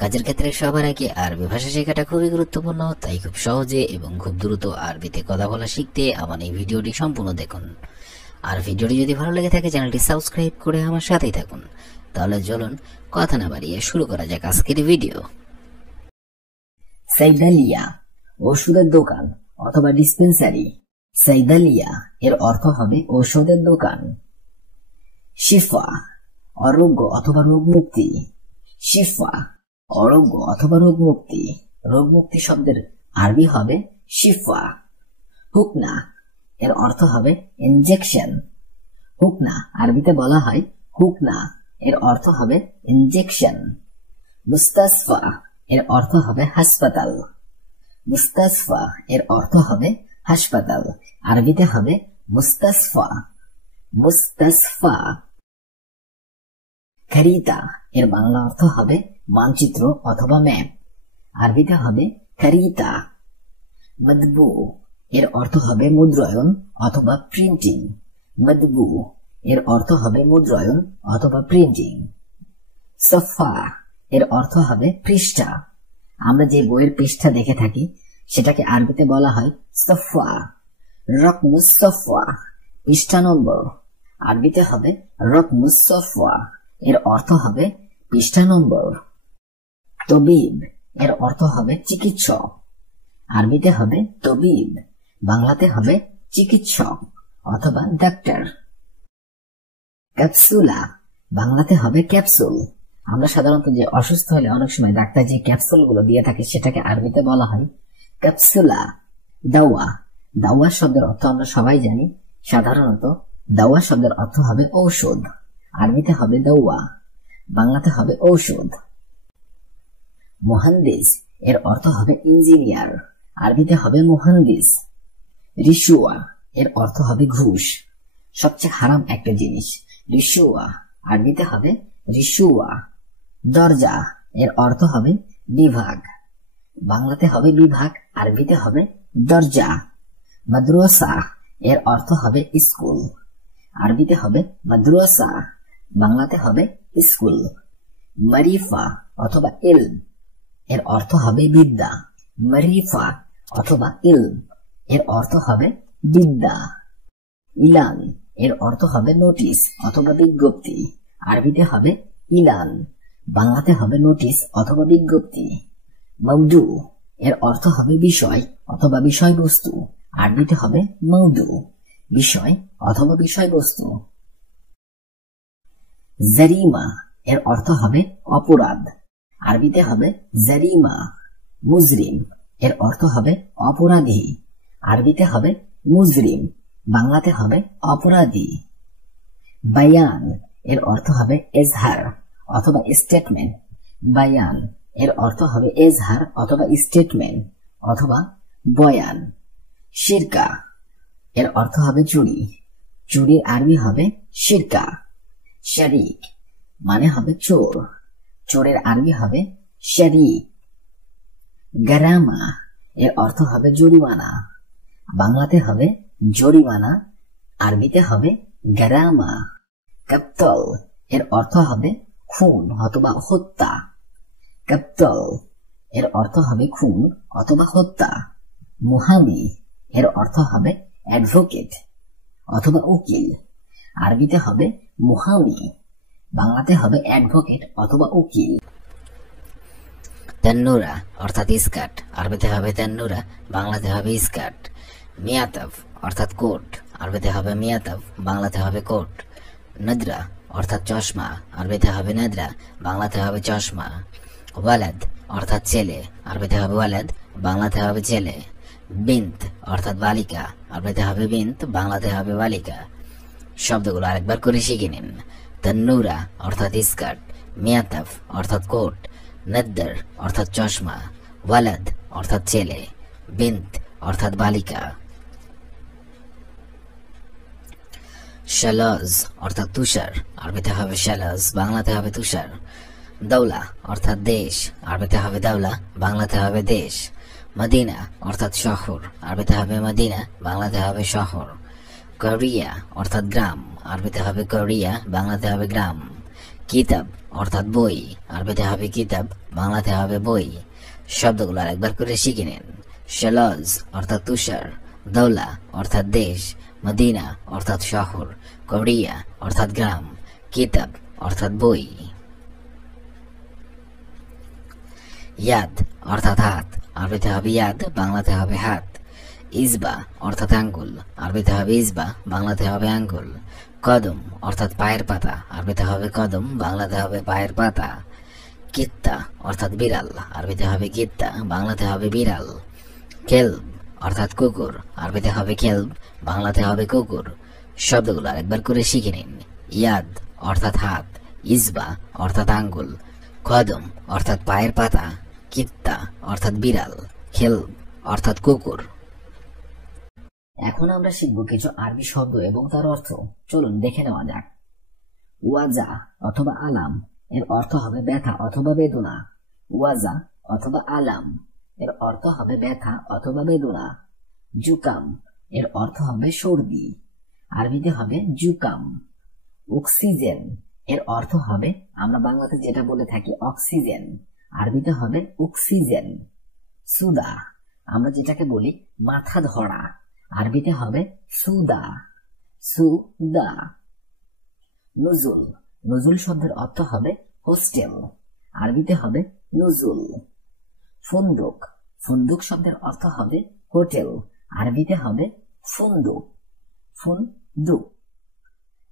কাজের ক্ষেত্রে সবার আগে আরবি ভাষা শেখাটা খুবই গুরুত্বপূর্ণ, তাই খুব সহজে এবং খুব দ্রুত আরবিতে কথা বলা শিখতে আমার এই ভিডিওটি সম্পূর্ণ দেখুন। আর ভিডিওটি যদি ভালো লেগে থাকে চ্যানেলটি সাবস্ক্রাইব করে আমার সাথেই থাকুন। তাহলে চলুন কথা না বাড়িয়ে শুরু করা যাক আজকের ভিডিও। সাইদালিয়া ওষুধের দোকান অথবা ডিসপেন্সারি। সাইদালিয়া এর অর্থ হবে ঔষধের দোকান। শিফা আরোগ্য অথবা রোগ মুক্তি। শিফা আরোগ্য অথবা রোগ মুক্তি। রোগ মুক্তি শব্দের আরবি হবে শিফা। হুকনা এর অর্থ হবে ইনজেকশন। হুকনা আরবিতে বলা হয় হুকনা, এর অর্থ হবে ইনজেকশন। মুস্তাসফা এর অর্থ হবে হাসপাতাল। মুস্তাসফা এর অর্থ হবে হাসপাতাল, আরবিতে হবে মুস্তাসফা। মুস্তাসফা। খারিতা এর বাংলা অর্থ হবে মানচিত্র অথবা ম্যাপ, আরবিতে হবে খারিতা। মদবু এর অর্থ হবে মুদ্রায়ন অথবা প্রিন্টিং। মদবু এর অর্থ হবে মুদ্রায়ন অথবা প্রিন্টিং। সফা এর অর্থ হবে পৃষ্ঠা। আমরা যে বইয়ের পৃষ্ঠা দেখে থাকি সেটাকে আরবিতে বলা হয় সফা। রকমুস সফা পৃষ্ঠা নম্বর, আরবিতে হবে রকমুস সফা, এর অর্থ হবে পৃষ্ঠা নম্বর। তবিব এর অর্থ হবে চিকিৎসক, আরবিতে হবে তবিব, বাংলাতে হবে চিকিৎসক অথবা ডাক্তার। ক্যাপসুলা বাংলাতে হবে ক্যাপসুল। আমরা সাধারণত যে অসুস্থ হলে অনেক সময় ডাক্তার যে ক্যাপসুল গুলো দিয়ে থাকে সেটাকে আরবিতে বলা হয় ক্যাপসুলা। দাওয়া, দাওয়া শব্দের অর্থ আমরা সবাই জানি। সাধারণত দাওয়া শব্দের অর্থ হবে ঔষধ, আরবিতে হবে দাওয়া, বাংলাতে হবে ঔষধ। মুহান্দিস এর অর্থ হবে ইঞ্জিনিয়ার, আরবিতে হবে মুহান্দিস। রিশুয়া এর অর্থ হবে ঘুষ, সবচেয়ে হারাম একটা জিনিস। রিশুয়া আরবিতে হবে রিশুয়া। দরজা এর অর্থ হবে বিভাগ, বাংলাতে হবে বিভাগ, আরবিতে হবে দরজা। মাদ্রাসা এর অর্থ হবে স্কুল, আরবিতে হবে মাদ্রাসা, বাংলাতে হবে স্কুল। মারিফা অথবা ইলম এর অর্থ হবে বিদ্যা। মারিফা অথবা ইলম এর অর্থ হবে বিদ্যা। ইলান এর অর্থ হবে নোটিশ অথবা বিজ্ঞপ্তি, আরবিতে হবে ইলান, বাংলাতে হবে নোটিশ অথবা বিজ্ঞপ্তি। মৌদু এর অর্থ হবে বিষয় অথবা বিষয়বস্তু, আরবিতে হবে মৌদু, বিষয় অথবা বিষয়বস্তু। জারিমা এর অর্থ হবে অপরাধ, আরবিতে হবে জারিমা। মুজরিম এর অর্থ হবে অপরাধী, আরবিতে হবে মুজরিম, বাংলাতে হবে অপরাধী। বায়ান এর অর্থ হবে এজহার অথবা স্টেটমেন্ট। বায়ান এর অর্থ হবে এজহার অথবা স্টেটমেন্ট অথবা বয়ান। শিরকা এর অর্থ হবে চুরি, চুরির আরবি হবে শিরকা। শরিক মানে হবে চোর, চোরের আরবি হবে শরিক। গারামা এর অর্থ হবে জরিমানা, বাংলাতে হবে জরিমানা, আরবিতে হবে গারামা। কাপ্তল এর অর্থ হবে খুন অথবা হত্যা, কাপ্তল এর অর্থ হবে খুন অথবা হত্যা। মুহামি এর অর্থ হবে অ্যাডভোকেট অথবা উকিল, আরবিতে হবে মুহামি, বাংলাতে হবে অ্যাডভোকেট অথবা উকিল। তান্নুরা অর্থাৎ স্কার্ট, আরবিতে হবে তান্নুরা, বাংলাতে হবে স্কার্ট। মিয়াতাব অর্থাৎ কোট, আরবিতে হবে মিয়াতাব, বাংলাতে হবে কোট। নদরা অর্থাৎ চশমা, আরবিতে হবে নদরা, বাংলাতে হবে চশমা। ওয়ালাদ অর্থাৎ ছেলে, আরবিতে হবে ওয়ালাদ, বাংলাতে হবে ছেলে। বিন্ত অর্থাৎ বালিকা, আরবিতে হবে বিন্ত, বাংলাতে হবে বালিকা। শব্দগুলো আরেকবার করে শিখে নিন। তান্নুরা অর্থাৎ স্কার্ট, মিয়াতাব অর্থাৎ কোট, নদ্দর অর্থাৎ চশমা, ওয়ালাদ অর্থাৎ ছেলে, বিন্ত অর্থাৎ বালিকা। শালাজ অর্থাৎ তুষার, আরবিতে হবে শালাজ, বাংলাতে হবে তুষার। দৌলা অর্থাৎ দেশ, আরবিতে হবে দাওলা, বাংলাতে হবে দেশ। মদিনা অর্থাৎ শহর, আরবিতে হবে মদিনা, বাংলাতে হবে শহর। কোরিয়া অর্থাৎ গ্রাম, আরবিতে হবে কোরিয়া, বাংলাতে হবে গ্রাম। কিতাব অর্থাৎ বই, আরবিতে হবে কিতাব, বাংলাতে হবে বই। শব্দগুলো আরেকবার করে শিখে নিন। শালাজ অর্থাৎ তুষার, দৌলা অর্থাৎ দেশ, মদিনা অর্থাৎ শহর, করিয়া অর্থাৎ গ্রাম, কিতাব অর্থাৎ বই। ইয়াদ অর্থাৎ হাত, আরবিতে হবে ইয়াদ, বাংলাতে হবে হাত। ইসবা অর্থাৎ আঙ্গুল, আরবিতে হবে ইসবা, বাংলাতে হবে আঙ্গুল। কদম অর্থাৎ পায়ের পাতা, আরবিতে হবে কদম, বাংলাতে হবে পায়ের পাতা। কিত্তা অর্থাৎ বিড়াল, আরবিতে হবে কিত্তা, বাংলাতে হবে বিড়াল। খেলব অর্থাৎ কুকুর, আরবিতে হবে খেলব, বাংলাতে হবে কুকুর। শব্দগুলো আরেকবার করে শিখে নিন। ইয়াদ অর্থাৎ হাত, ইসবা অর্থাৎ আঙ্গুল, কদম অর্থাৎ পায়ের পাতা, কিত্তা অর্থাৎ বিড়াল, খেলব অর্থাৎ কুকুর। এখন আমরা শিখব কিছু আরবি শব্দ এবং তার অর্থ। চলুন দেখে নেওয়া যাক। ওয়াজা অথবা আলাম এর অর্থ হবে ব্যথা অথবা বেদনা। ওয়াজা অথবা আলাম এর অর্থ হবে ব্যথা অথবা বেদনা। জুকাম এর অর্থ হবে সর্দি, আরবিতে হবে জুকাম। অক্সিজেন এর অর্থ হবে, আমরা বাংলাতে যেটা বলে থাকি অক্সিজেন, আরবিতে হবে অক্সিজেন। সুদা আমরা যেটাকে বলি মাথা ধরা, আরবিতে হবে সুদা, সুদা। নুজুল, নুজুল শব্দের অর্থ হবে হোস্টেল, আরবিতে হবে নুজুল। ফুন্দুক, ফুন্দুক শব্দের অর্থ হবে হোটেল, আরবিতে হবে ফুন্দুক, ফুন্দুক।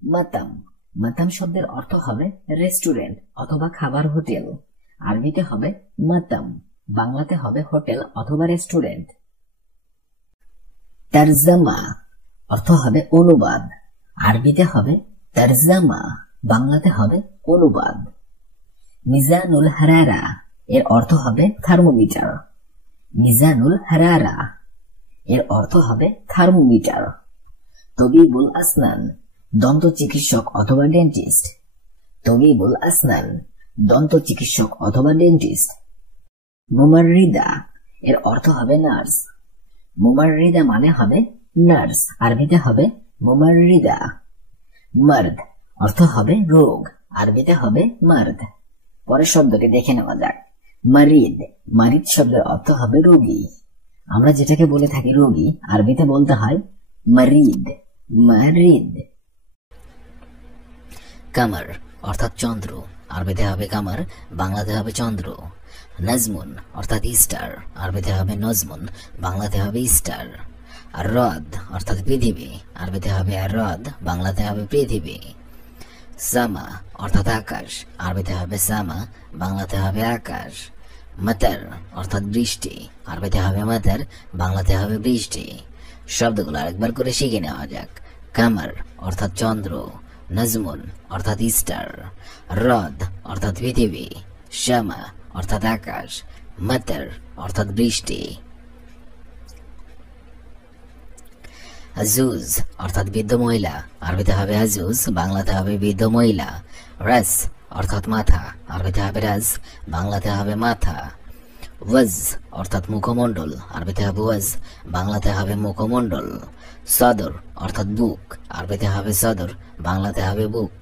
মাতাম, মাতাম শব্দের অর্থ হবে রেস্টুরেন্ট অথবা খাবার হোটেল, আরবিতে হবে মাতাম, বাংলাতে হবে হোটেল অথবা রেস্টুরেন্ট। তারজামা অর্থ হবে অনুবাদ, আরবিতে হবে তারজামা, বাংলাতে হবে অনুবাদ। মিজানুল হারারা এর অর্থ হবে থার্মোমিটার, মিজানুল হারারা এর অর্থ হবে থার্মোমিটার। তবিবুল আসনান দন্ত চিকিৎসক অথবা ডেন্টিস্ট, তবিবুল আসনান দন্ত চিকিৎসক অথবা ডেন্টিস্ট। মুমাররিদা এর অর্থ হবে নার্স, মুমাররিদা মানে হবে নার্স, আরবিতে হবে মুমাররিদা। মার্দ অর্থ হবে রোগ, আরবিতে হবে মার্দ। পরের শব্দটি দেখে নেওয়া যাক। মারিদ, মারিদ শব্দের অর্থ হবে রোগী, আমরা যেটাকে বলে থাকি রোগী, আরবিতে বলতে হয় মারিদ, মারিদ। কামার অর্থাৎ চন্দ্র, আরবিতে হবে কামার, বাংলাতে হবে চন্দ্র। নাজমুন অর্থাৎ ইস্টার, আরবিতে হবে নজমুন, বাংলাতে হবে ইস্টার। আর হ্রদ অর্থাৎ পৃথিবী, আরবিতে হবে আর হ্রদ, বাংলাতে হবে পৃথিবী। সামা অর্থাৎ আকাশ, আরবিতে হবে সামা, বাংলাতে হবে আকাশ। মাতার অর্থাৎ বৃষ্টি, আরবিতে হবে মাতার, বাংলাতে হবে বৃষ্টি। শব্দগুলো আরেকবার করে শিখে নেওয়া যাক। কামার অর্থাৎ চন্দ্র, নজমুন অর্থাৎ ইস্টার, হ্রদ অর্থাৎ পৃথিবী, শামা অর্থাৎ আকাশ, মাতার অর্থাৎ বৃষ্টি। আজুজ অর্থাৎ বৃদ্ধ মহিলা, আরবিতে হবে আজুজ, বাংলাতে হবে বৃদ্ধ মহিলা। রাস অর্থাৎ মাথা, আরবিতে হবে রাজ, বাংলাতে হবে মাথা। ওয়াজ অর্থাৎ মুখমণ্ডল, আরবিতে হবে ওয়াজ, বাংলাতে হবে মুখমণ্ডল। সদর অর্থাৎ বুক, আরবিতে হবে সদর, বাংলাতে হবে বুক।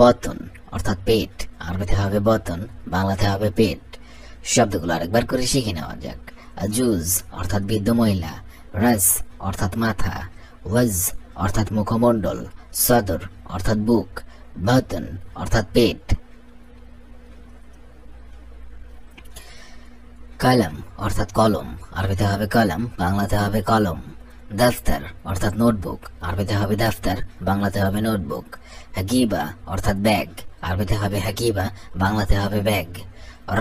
বতন অর্থাৎ পেট, আরবিতে হবে বতন, বাংলাতে হবে পেট। শব্দগুলো আরেকবার করে শিখে নেওয়া যাক। আজুজ অর্থাৎ বৃদ্ধ মহিলা, রাস অর্থাৎ মাথা, ওয়াজ অর্থাৎ মুখমণ্ডল, সদর অর্থাৎ বুক, বতন অর্থাৎ পেট। কলম অর্থাৎ কলম, আরবিতে হবে কলম, বাংলাতে হবে কলম। দফতর অর্থাৎ নোটবুক, আরবিতে হবে দফতর, বাংলাতে হবে নোটবুক। হাকিবা অর্থাৎ ব্যাগ, আরবিতে হবে হাকিবা, বাংলাতে হবে ব্যাগ।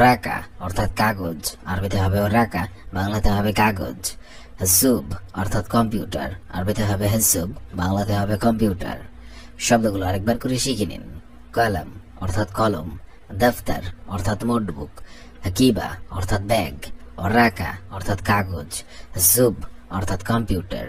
রাকা অর্থাৎ কাগজ, আরবিতে হবে রাকা, বাংলাতে হবে কাগজ। হাসুব অর্থাৎ কম্পিউটার, আরবিতে হবে হাসুব, বাংলাতে হবে কম্পিউটার। শব্দগুলো আরেকবার করে শিখে নিন। কলম অর্থাৎ কলম, দফতর অর্থাৎ নোটবুক, হাকিবা অর্থাৎ ব্যাগ, রাকা অর্থাৎ কাগজ, হাসুব অর্থাৎ কম্পিউটার।